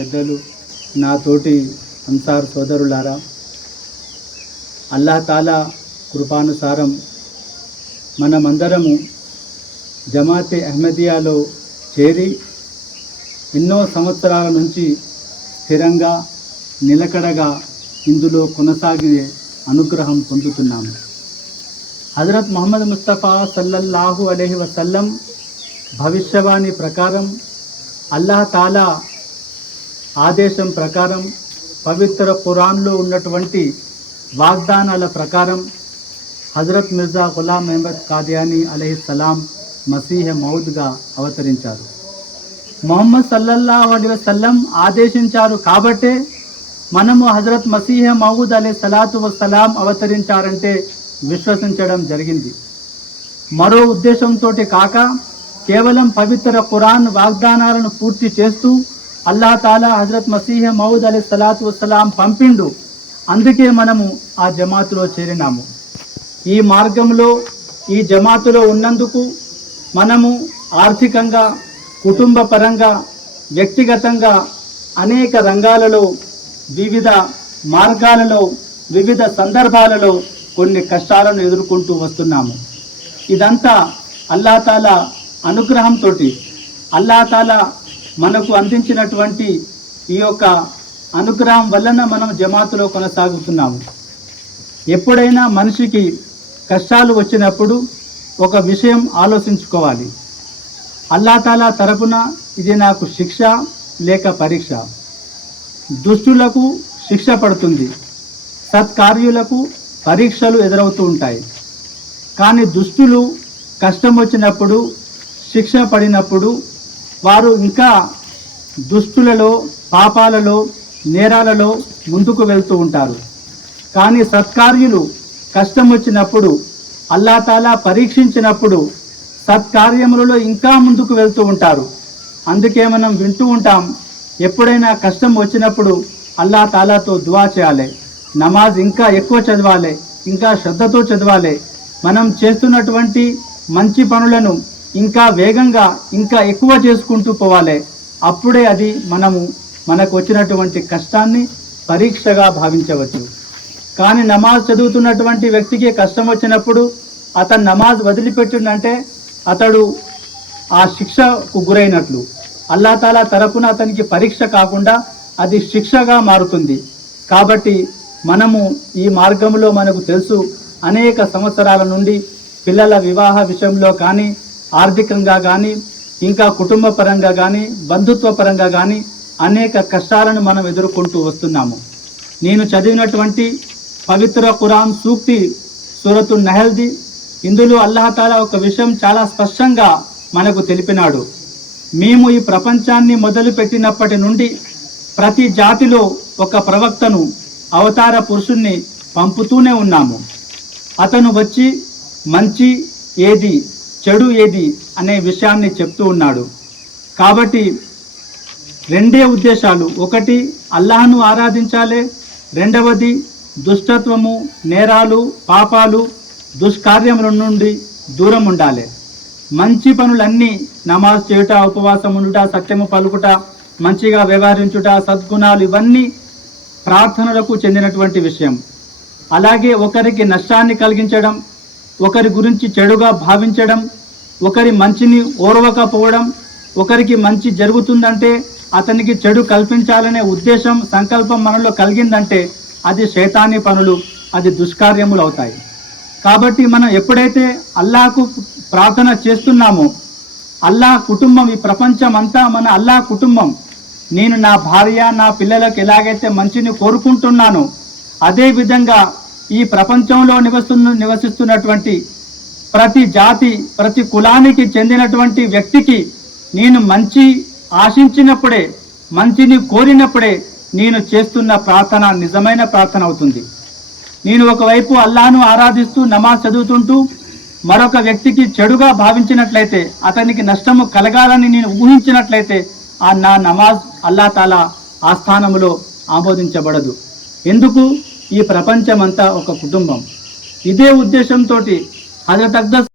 పెద్దలు నా తోటి అన్సార్ సోదరులారా అల్లా తాలా కృపానుసారం మనమందరము జమాతే అహ్మదియాలో చేరి ఎన్నో సంవత్సరాల నుంచి స్థిరంగా నిలకడగా ఇందులో కొనసాగే అనుగ్రహం పొందుతున్నాము. హజరత్ మొహమ్మద్ ముస్తఫా సల్లల్లాహు అలహి వసల్లం భవిష్యవాణి ప్రకారం అల్లాహ్ తాలా ఆదేశం ప్రకారం పవిత్ర ఖురాన్లో ఉన్నటువంటి వాగ్దానాల ప్రకారం హజరత్ మిర్జా గులాం అహ్మద్ కాదియానీ అలహిస్సలాం మసీహ మౌద్గా అవతరించారు. మొహమ్మద్ సల్లల్లా అలీ వసల్లం ఆదేశించారు కాబట్టే మనము హజరత్ మసీహ మహూద్ అలీ సలాతు వసలాం అవతరించారంటే విశ్వసించడం జరిగింది. మరో ఉద్దేశంతో కాక కేవలం పవిత్ర ఖురాన్ వాగ్దానాలను పూర్తి చేస్తూ అల్లా తాలా హజరత్ మసీహ మహూద్ అలీ సలాతు వసలాం పంపిండు. అందుకే మనము ఆ జమాతులో చేరినాము. ఈ మార్గంలో ఈ జమాతులో ఉన్నందుకు మనము ఆర్థికంగా కుటుంబ పరంగా వ్యక్తిగతంగా అనేక రంగాలలో వివిధ మార్గాలలో వివిధ సందర్భాలలో కొన్ని కష్టాలను ఎదుర్కొంటూ వస్తున్నాము. ఇదంతా అల్లాతాలా అనుగ్రహంతో అల్లాతాలా మనకు అందించినటువంటి ఈ యొక్క అనుగ్రహం వలన మనం జమాతులో కొనసాగుతున్నాము. ఎప్పుడైనా మనిషికి కష్టాలు వచ్చినప్పుడు ఒక విషయం ఆలోచించుకోవాలి. అల్లాతాలా తరపున ఇది నాకు శిక్ష లేక పరీక్ష. దుష్టులకు శిక్ష పడుతుంది. సత్కార్యులకు పరీక్షలు ఎదురవుతూ ఉంటాయి. కానీ దుష్టులు కష్టం వచ్చినప్పుడు శిక్ష పడినప్పుడు వారు ఇంకా దుస్తులలో పాపాలలో నేరాలలో ముందుకు వెళ్తూ ఉంటారు. కానీ సత్కార్యులు కష్టం వచ్చినప్పుడు అల్లాతాలా పరీక్షించినప్పుడు సత్కార్యములలో ఇంకా ముందుకు వెళ్తూ ఉంటారు. అందుకే మనం వింటూ ఉంటాం ఎప్పుడైనా కష్టం వచ్చినప్పుడు అల్లా తాలాతో దువా చేయాలి. నమాజ్ ఇంకా ఎక్కువ చదవాలి ఇంకా శ్రద్ధతో చదవాలి. మనం చేస్తున్నటువంటి మంచి పనులను ఇంకా వేగంగా ఇంకా ఎక్కువ చేసుకుంటూ పోవాలి. అప్పుడే అది మనము మనకు వచ్చినటువంటి కష్టాన్ని పరీక్షగా భావించవచ్చు. కానీ నమాజ్ చదువుతున్నటువంటి వ్యక్తికి కష్టం వచ్చినప్పుడు అతను నమాజ్ వదిలిపెట్టిండంటే అతడు ఆ శిక్షకు గురైనట్లు. అల్లాతాలా తరపున అతనికి పరీక్ష కాకుండా అది శిక్షగా మారుతుంది. కాబట్టి మనము ఈ మార్గంలో మనకు తెలుసు అనేక సంవత్సరాల నుండి పిల్లల వివాహ విషయంలో కానీ ఆర్థికంగా కానీ ఇంకా కుటుంబ పరంగా కానీ బంధుత్వ పరంగా కానీ అనేక కష్టాలను మనం ఎదుర్కొంటూ వస్తున్నాము. నేను చదివినటువంటి పవిత్ర ఖురాన్ సూక్తి సూరతు నహల్ది ఇందులో అల్లహతాల ఒక విషయం చాలా స్పష్టంగా మనకు తెలిపినాడు. మేము ఈ ప్రపంచాన్ని మొదలుపెట్టినప్పటి నుండి ప్రతి జాతిలో ఒక ప్రవక్తను అవతార పురుషుణ్ణి పంపుతూనే ఉన్నాము. అతను వచ్చి మంచి ఏది? చెడు ఏది అనే విషయాన్ని చెప్తూ ఉన్నాడు. కాబట్టి రెండే ఉద్దేశాలు. ఒకటి అల్లాహను ఆరాధించాలి. రెండవది దుష్టత్వము నేరాలు పాపాలు దుష్కార్యముల నుండి దూరం ఉండాలి. మంచి పనులన్నీ నమాజ్ చేయుట ఉపవాసం ఉండుట సత్యము పలుకుట మంచిగా వ్యవహరించుట సద్గుణాలు ఇవన్నీ ప్రార్థనలకు చెందినటువంటి విషయం. అలాగే ఒకరికి నష్టాన్ని కలిగించడం ఒకరి గురించి చెడుగా భావించడం ఒకరి మంచిని ఓర్వకపోవడం ఒకరికి మంచి జరుగుతుందంటే అతనికి చెడు కల్పించాలనే ఉద్దేశం సంకల్పం మనలో కలిగిందంటే అది శైతాని పనులు అది దుష్కార్యములు అవుతాయి. కాబట్టి మనం ఎప్పుడైతే అల్లాకు ప్రార్థన చేస్తున్నామో అల్లాహ్ కుటుంబం ఈ ప్రపంచం అంతా మన అల్లాహ్ కుటుంబం నేను నా భార్య నా పిల్లలకు ఎలాగైతే మంచిని కోరుకుంటున్నానో అదే విధంగా ఈ ప్రపంచంలో నివస్తున్న నివసిస్తున్నటువంటి ప్రతి జాతి ప్రతి కులానికి చెందినటువంటి వ్యక్తికి నేను మంచి ఆశించినప్పుడే మంచిని కోరినప్పుడే నేను చేస్తున్న ప్రార్థన నిజమైన ప్రార్థన అవుతుంది. నేను ఒకవైపు అల్లాను ఆరాధిస్తూ నమాజ్ చదువుతుంటూ మరొక వ్యక్తికి చెడుగా భావించినట్లయితే అతనికి నష్టము కలగాలని నేను ఊహించినట్లయితే ఆ నా నమాజ్ అల్లా తాలా ఆస్థానములో ఆమోదించబడదు. ఎందుకు? ఈ ప్రపంచమంతా ఒక కుటుంబం. ఇదే ఉద్దేశంతో హజరత్ అక్దస్